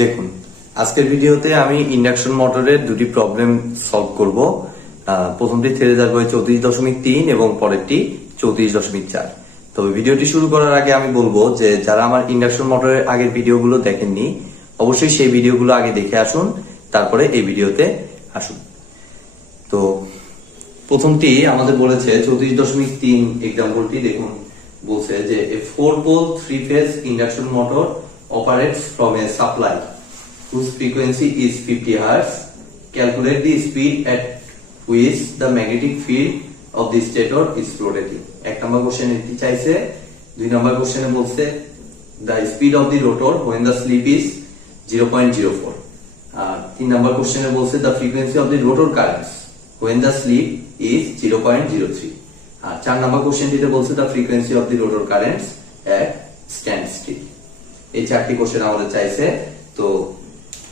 দেখুন, আজকের ভিডিওতে আমি ইন্ডাকশন মোটরের দুটি প্রবলেম সলভ করব। প্রথমটি থ্রেজার বই 34.3 এবং পরেরটি 34.4। তবে ভিডিওটি শুরু করার আগে আমি বলবো যে যারা আমার ইন্ডাকশন মোটরের আগের ভিডিওগুলো দেখেননি, অবশ্যই সেই ভিডিওগুলো আগে দেখে আসুন, তারপরে এই ভিডিওতে আসুন। তো প্রথমটি আমাদের বলেছে 34.3 এক্সাম্পলটি দেখুন, বলছে যে a 4-pole 3-phase induction motor operates from a supply whose frequency is 50 Hz. Calculate the speed at which the magnetic field of the stator is rotating. এক নম্বর কোশ্চেনে এটি চাইছে। দুই নম্বর কোশ্চেনে বলছে the speed of the rotor when the slip is 0.04. আর তিন নম্বর কোশ্চেনে বলছে the frequency of the rotor currents when the slip is 0.03. আর চার নম্বর কোশ্চেনটিতে বলছে the frequency of the rotor currents at standstill. এই চারটি কোশ্চেন আমাদের চাইছে। তো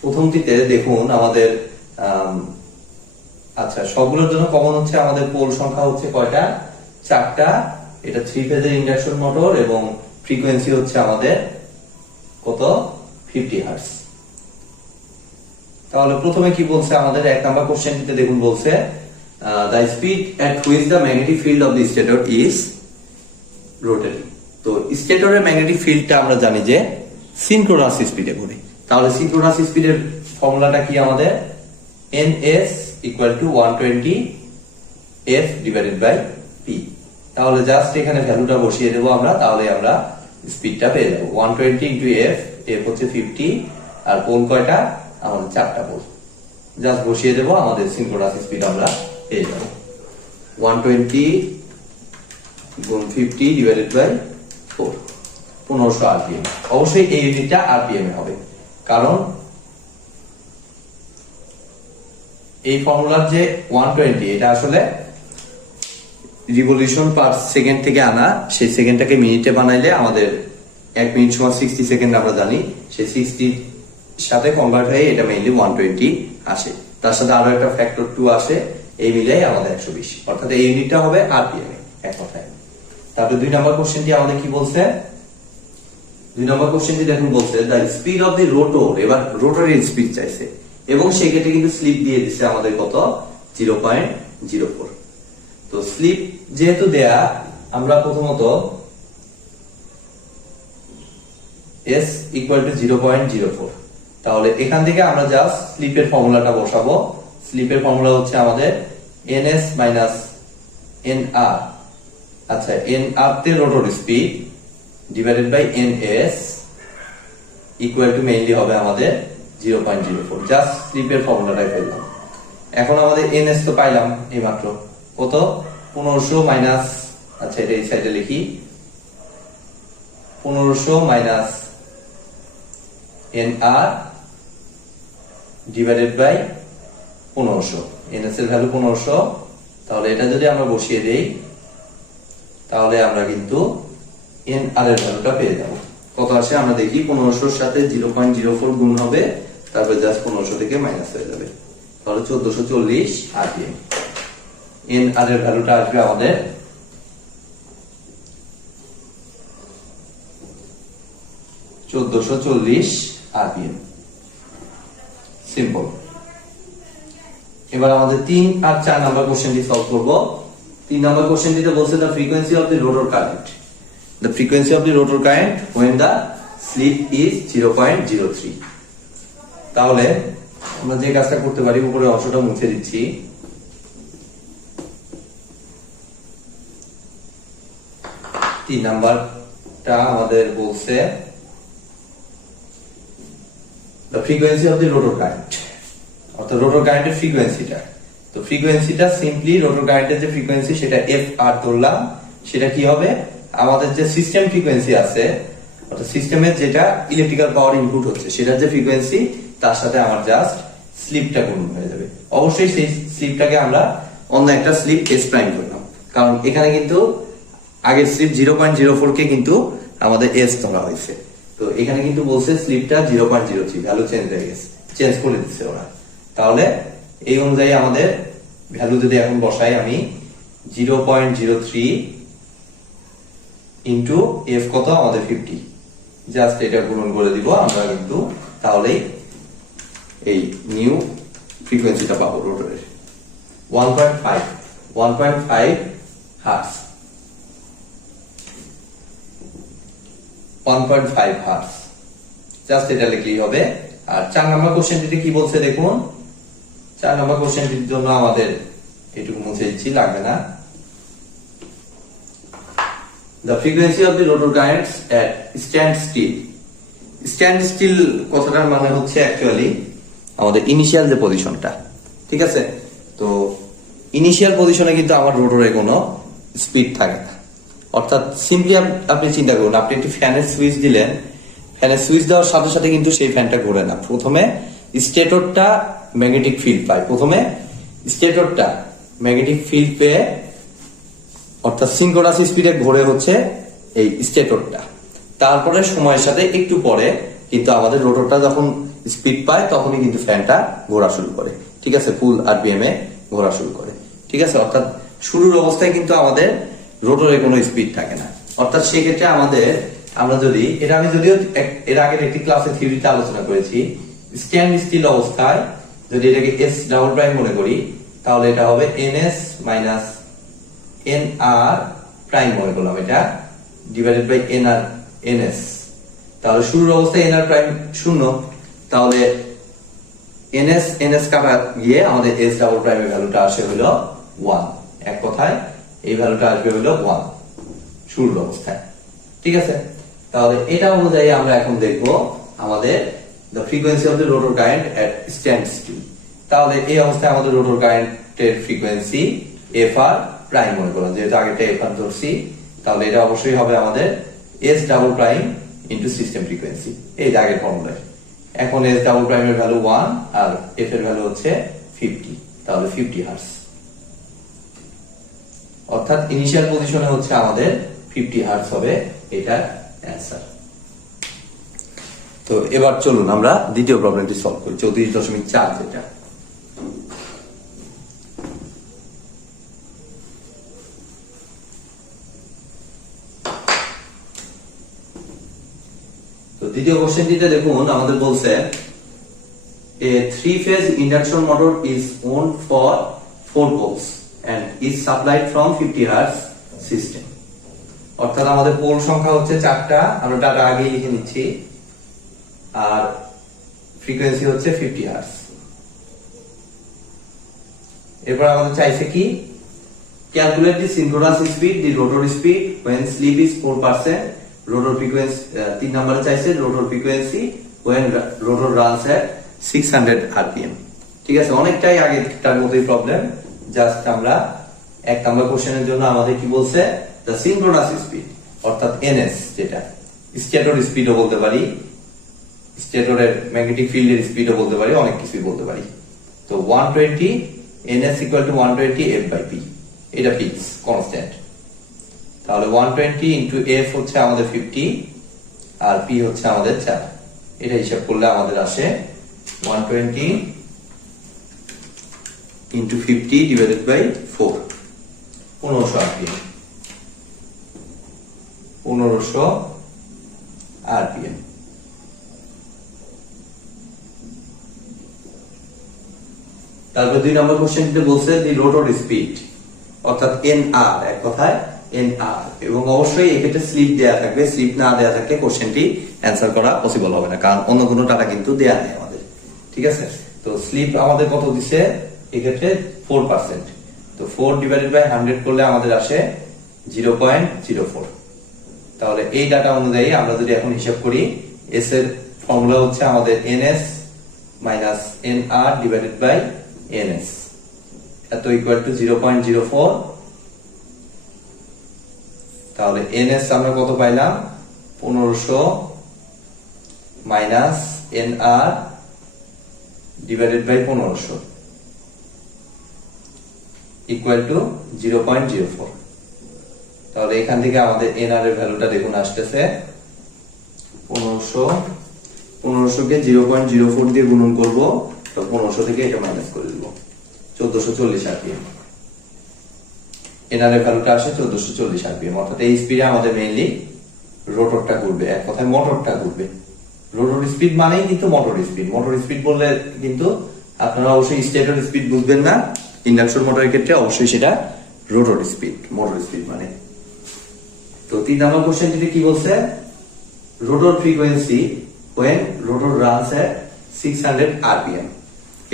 প্রথমটিতে দেখুন আমাদের আচ্ছা, সবগুলোর জন্য কমন হচ্ছে আমাদের পোল সংখ্যা হচ্ছে কয়টা? 4টা। এটা 3 ফেজের ইন্ডাকশন মোটর এবং ফ্রিকোয়েন্সি হচ্ছে আমাদের কত? 50 হার্টজ। তাহলে প্রথমে কি বলছে আমাদের? এক নাম্বার কোশ্চেনটিতে দেখুন বলছে the speed at which the magnetic field of the stator is rotating. তো স্টেটরের ম্যাগনেটিক ফিল্ডটা আমরা জানি যে সিনক্রোনাস স্পিডে ঘুরে। তাহলে সিনক্রোনাস স্পিডের ফর্মুলাটা কি আমাদের? ns equal to 120 f divided by p. তাহলে জাস্ট এখানে ভ্যালুটা বসিয়ে দেব আমরা, তাহলে আমরা স্পিডটা পেয়ে যাব। 120 into f, f হচ্ছে 50, আর পোল কয়টা? আমাদের 4টা পোল। জাস্ট বসিয়ে দেব, আমাদের সিনক্রোনাস স্পিড আমরা পেয়ে যাব 120 গুণ 50 ডিভাইডেড বাই 4, 1500 আরপিএম। অবশ্যই এই ইউনিটটা আরপিএম এ হবে, কারণ এই ফর্মুলার যে 120 এটা আসলে রিভলিউশন পার সেকেন্ড থেকে আনা। সেই সেকেন্ডটাকে মিনিটে বানাইলে আমাদের 1 মিনিট সমান 60 সেকেন্ড আমরা জানি। সেই 60 সাথে কনভার্ট হয়ে এটা মেইনলি 120 আসে, তার সাথে আরো একটা ফ্যাক্টর 2 আসে, এই মিলাই আমাদের 120। অর্থাৎ এই ইউনিটটা হবে আরপিএম এ, এক কথায়। তারপরে দুই নাম্বার কোশ্চেনটি আমাদের কি বলছে? দুই নম্বর কোশ্চেনটি দেখুন বলছে the speed of the rotor. এবার রোটরের স্পিড চাইছে এবং সেই ক্ষেত্রে কিন্তু স্লিপ দিয়ে দিচ্ছে আমাদের কত? 0.04। তো স্লিপ যেহেতু দেয়া, আমরা প্রথমত s equal to 0.04, তাহলে এখান থেকে আমরা জাস্ট স্লিপের ফর্মুলাটা বসাবো। স্লিপের ফর্মুলা হচ্ছে আমাদের ns minus nr। আচ্ছা, nr তে rotor speed divided by ns equal to mainly হবে আমাদের 0.04। জাস্ট স্লিপের ফর্মুলাটাই পেলাম। এখন আমাদের ns তো পাইলাম এইমাত্র, কত? 1500 মাইনাস, আচ্ছা এটা এই সাইডে লিখি, 1500 minus nr divided by 1500। ns এর ভ্যালু 1500। তাহলে এটা যদি আমরা বসিয়ে দেই, তাহলে আমরা কিন্তু nr এর ভ্যালুটা পেয়ে যাব। কত আসে আমরা দেখি। 1500 সাথে 0.04 গুণ হবে, তারপর জাস্ট 1500 থেকে মাইনাস হয়ে যাবে, তাহলে 1440 আরপিএম। nr এর ভ্যালুটা আসবে আমাদের 1440 আরপিএম। সিম্পল। এবার আমাদের 3 আর 4 নাম্বার কোশ্চেনটি সলভ করব। 3 নাম্বার কোশ্চেনটিতে বলছে the frequency of the rotor current. The frequency of the rotor current when the slip is 0.03. তাহলে আমরা যে কাজটা করতে পারি, উপরে অংশটা মুছে দিচ্ছি। তিন নাম্বারটা আমাদের বলছে the frequency of the rotor current, অর্থাৎ রোটর কারেন্টের ফ্রিকোয়েন্সিটা। তো ফ্রিকোয়েন্সিটা সিম্পলি রোটর কারেন্টের যে ফ্রিকোয়েন্সি সেটা fr ধরলাম। সেটা কি হবে? আমাদের যে সিস্টেম ফ্রিকোয়েন্সি আছে, অর্থাৎ সিস্টেমের যেটা ইলেকট্রিক্যাল পাওয়ার ইনপুট হচ্ছে সেটার যে ফ্রিকোয়েন্সি, তার সাথে আমার জাস্ট স্লিপটা গুণ হয়ে যাবে। অবশ্যই সেই স্লিপটাকে আমরা অন্য একটা স্লিপ s প্রাইম করলাম, কারণ এখানে কিন্তু আগের স্লিপ 0.04 কে কিন্তু আমাদের s ধরা হয়েছে। তো এখানে কিন্তু বলছে স্লিপটা 0.03, ভ্যালু চেঞ্জ হয়ে গেছে, চেঞ্জ করে দিচ্ছে ওরা। তাহলে এই অনুযায়ী আমাদের ভ্যালু যদি এখন বসাই আমি 0.03 ইন্টু এফ কত আমাদের 50, জাস্ট এটা গুণন করে দিব আমরা, কিন্তু তাহলেই এই নিউ ফ্রিকোয়েন্সিটা পাবো রোটরের 1.5 হার্টজ, 1.5 হার্টজ, জাস্ট এটা লিখলেই হবে। আর 4 নম্বর কোশ্চেনটিতে কি বলছে দেখুন। 4 নম্বর কোশ্চেনটির জন্য আমাদের এটুকু মুছে দিচ্ছি, লাগবে না। The frequency of the rotor currents at standstill. Standstill কথাটার মানে হচ্ছে অ্যাকচুয়ালি আমাদের ইনিশিয়াল যে পজিশনটা, ঠিক আছে। তো ইনিশিয়াল পজিশনে কিন্তু আমার রোটরে কোনো স্পিড থাকে না। অর্থাৎ সিম্পলি আপনি চিন্তা করুন, আপনি একটি ফ্যানের সুইচ দিলেন, ফ্যানের সুইচ দেওয়ার সাথে সাথে কিন্তু সেই ফ্যানটা ঘোরে না। প্রথমে স্টেটরটা ম্যাগনেটিক ফিল্ড পায়, প্রথমে স্টেটরটা ম্যাগনেটিক ফিল্ড পেয়ে অর্থাৎ সিনক্রোনাস স্পিডে ঘোরে হচ্ছে এই স্টেটরটা। তারপরে সময়ের সাথে একটু পরে কিন্তু আমাদের রোটরটা যখন স্পিড পায় তখনই কিন্তু ফ্যানটা ঘোরা শুরু করে, ঠিক আছে, ফুল আরপিএম এ ঘোরা শুরু করে, ঠিক আছে। অর্থাৎ শুরুর অবস্থায় কিন্তু আমাদের রোটরে কোনো স্পিড থাকে না। অর্থাৎ সেক্ষেত্রে আমরা যদি এটা, আমি যদিও এর আগের একটি ক্লাসে থিওরিতে আলোচনা করেছি, স্ট্যান্ড স্টিল অবস্থায় যদি এটাকে এস ডাবল প্রাইম মনে করি, তাহলে এটা হবে NS minus N R prime মনে করলাম, এটা divided by N R NS. তাহলে শুরুর অবস্থায় এন আর প্রাইম 0, তাহলে এনএস কাটা গিয়ে আমাদের এস ডাবল প্রাইমের ভ্যালুটা আসে হলো 1। এক কথায় এই ভ্যালুটা আসবে হলো 1 শুরুর অবস্থায়, ঠিক আছে। তাহলে এটা অনুযায়ী আমরা এখন দেখব আমাদের the frequency of the rotor current at standstill। তাহলে এই অবস্থায় আমাদের রোটর কারেন্টের ফ্রিকোয়েন্সি এফআর প্রাইম মনে করলাম, যেহেতু আগেটা এফআর ধরছি, তাহলে এটা অবশ্যই হবে আমাদের S double prime into system frequency, এই আগের ফর্মুলায়। এখন এস ডাবল প্রাইমের ভ্যালু 1 আর এফ এর ভ্যালু হচ্ছে 50, তাহলে 50 হার্টজ। অর্থাৎ ইনিশিয়াল পজিশনে হচ্ছে আমাদের 50 হার্টজ হবে এটার অ্যান্সার। তো এবার চলুন আমরা দ্বিতীয় প্রবলেমটি সলভ করি, 34.4 যেটা। তো দ্বিতীয় কোশ্চেনটিতে দেখুন আমাদের বলছে a 3-phase induction motor is owned for 4 poles and is supplied from 50 Hz system। অর্থাৎ আমাদের পোল সংখ্যা হচ্ছে 4টা, আমরা ডাটা আগেই লিখে নিচ্ছি, আর ফ্রিকোয়েন্সি হচ্ছে 50 Hz। এরপর আমাদের চাইছে কি, calculate the synchronous speed, the rotor speed when sleep is 4%, rotor frequency 3 নম্বরে চাইছে rotor frequency when rotor runs at 600 rpm, ঠিক আছে। অনেকটাই আগেরটার মতোই প্রবলেম, জাস্ট আমরা 1 নম্বর কোশ্চেনের জন্য আমাদের কি বলছে, the synchronous speed অর্থাৎ ns, যেটা স্টেটর স্পিডও বলতে পারি, স্টেটরের ম্যাগনেটিক ফিল্ডের স্পিডও বলতে পারি, অনেক কিছুই বলতে পারি। তো 120 ns equal to 120 f by p, এটা ফিক্স কনস্ট্যান্ট। তাহলে 120 ইনটু f হচ্ছে আমাদের 50 আর p হচ্ছে আমাদের 4, এটা হিসাব করলে আমাদের আসে 120 into 50 divided by 4, 1500 rpm, 1500 rpm। তারপর 2 নম্বর কোশ্চেনটিতে বলছে দি রোটর স্পিড অর্থাৎ এনআর, এক কথায় এনআর, এবং অবশ্যই এক্ষেত্রে স্লিপ দেয়া থাকবে, স্লিপ না দেয়া থাকলে কোশ্চেনটি অ্যান্সার করা পসিবল হবে না, কারণ অন্য কোনো ডাটা কিন্তু দেয়া নেই আমাদের, ঠিক আছে। তো স্লিপ আমাদের কত দিছে এক্ষেত্রে 4%, তো 4 ডিভাইডেড বাই 100 করলে আমাদের আসে 0.04। তাহলে এই ডাটা অনুযায়ী আমরা যদি এখন হিসাব করি, এস এর ফর্মুলা হচ্ছে আমাদের NS minus NR divided by NS, এত ইকুয়াল টু 0.04। তাহলে এনএস আমরা কত পাইলাম, 1500 minus NR divided by 1500 equal to 0.04। তাহলে এখান থেকে আমাদের এনআর এর ভ্যালুটা দেখুন আসতেছে 1500 কে 0.04 দিয়ে গুণন করব, তো 1500 থেকে এটা মাইনাস করে দেব 1440 rpm। এনআর এর ভ্যালুটা আসে 1440 আরপিএম। অর্থাৎ এই স্পিডে আমাদের মেইনলি রোটরটা ঘুরবে, এক কথায় মোটরটা ঘুরবে। রোটর স্পিড মানেই কিন্তু মোটর স্পিড। মোটর স্পিড বললে কিন্তু আপনারা অবশ্যই স্টেটর স্পিড বুঝবেন না। ইন্ডাকশন মোটরের ক্ষেত্রে অবশ্যই সেটা রোটর স্পিড, মোটর স্পিড মানে। তো 3 নম্বর কোশ্চেনটিতে কি বলছে, rotor frequency when rotor runs at 600 rpm।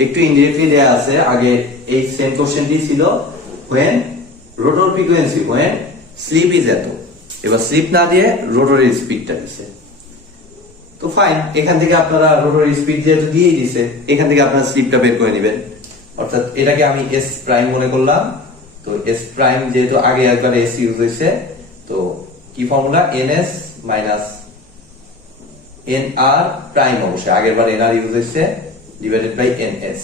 একটু ইনডিরেক্টলি দেয়া আছে, আগে এই সেম কোশ্চেনটি ছিল when rotor frequency when slip is এত। এবার স্লিপ না দিয়ে রোটরের স্পিডটা দিছে। তো ফাইন, এখান থেকে আপনারা রোটরের স্পিড যেহেতু দিয়েই দিছে, এখান থেকে আপনারা স্লিপটা বের করে নেবেন। অর্থাৎ এটাকে আমি এস প্রাইম মনে করলাম। তো এস প্রাইম যেহেতু আগে একবার এস ইউজ হয়েছে, তো কি formula, NS minus N R prime, অবশ্যই আগের বার এন আর ইউজ হয়েছে, ডিভাইডেড বাই এন এস।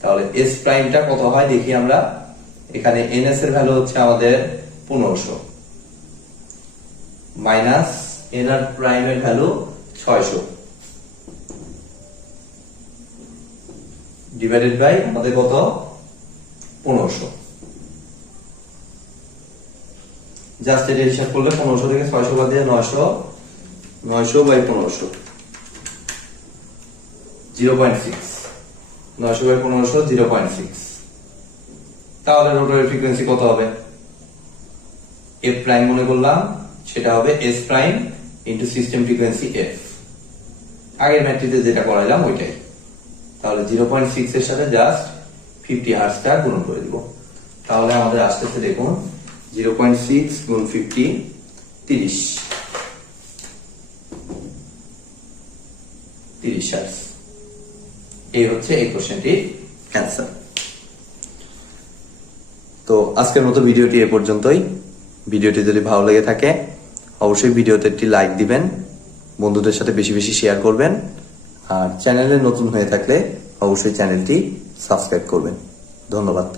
তাহলে এস প্রাইমটা কত হয় দেখি আমরা। এখানে এন এস এর ভ্যালু হচ্ছে আমাদের 1500 মাইনাস এন আর প্রাইম এর ভ্যালু 600 ডিভাইডেড বাই আমাদের কত 1500। জাস্ট এটা হিসাব করলে 1500 থেকে 600 বাদ দিয়ে 900 বাই 1500 0.6, 900 বাই 1500 0.6। তাহলে রোটরের ফ্রিকোয়েন্সি কত হবে, এফ প্রাইম মনে করলাম, সেটা হবে S prime into system frequency F. আগের ম্যাট্রিক্সে যেটা করাইলাম ওইটাই। তাহলে 0.6 এর সাথে জাস্ট 50 হার্টজটা গুণ করে দিব। তাহলে আমাদের আসতেছে দেখুন 0.6 গুণ 50 30 হার্টজ। এই হচ্ছে এই কোশ্চেনটির অ্যান্সার। তো আজকের মতো ভিডিওটি এ পর্যন্তই। ভিডিওটি যদি ভালো লেগে থাকে অবশ্যই ভিডিওতে একটি লাইক দিবেন, বন্ধুদের সাথে বেশি বেশি শেয়ার করবেন, আর চ্যানেলে নতুন হয়ে থাকলে অবশ্যই চ্যানেলটি সাবস্ক্রাইব করবেন। ধন্যবাদ।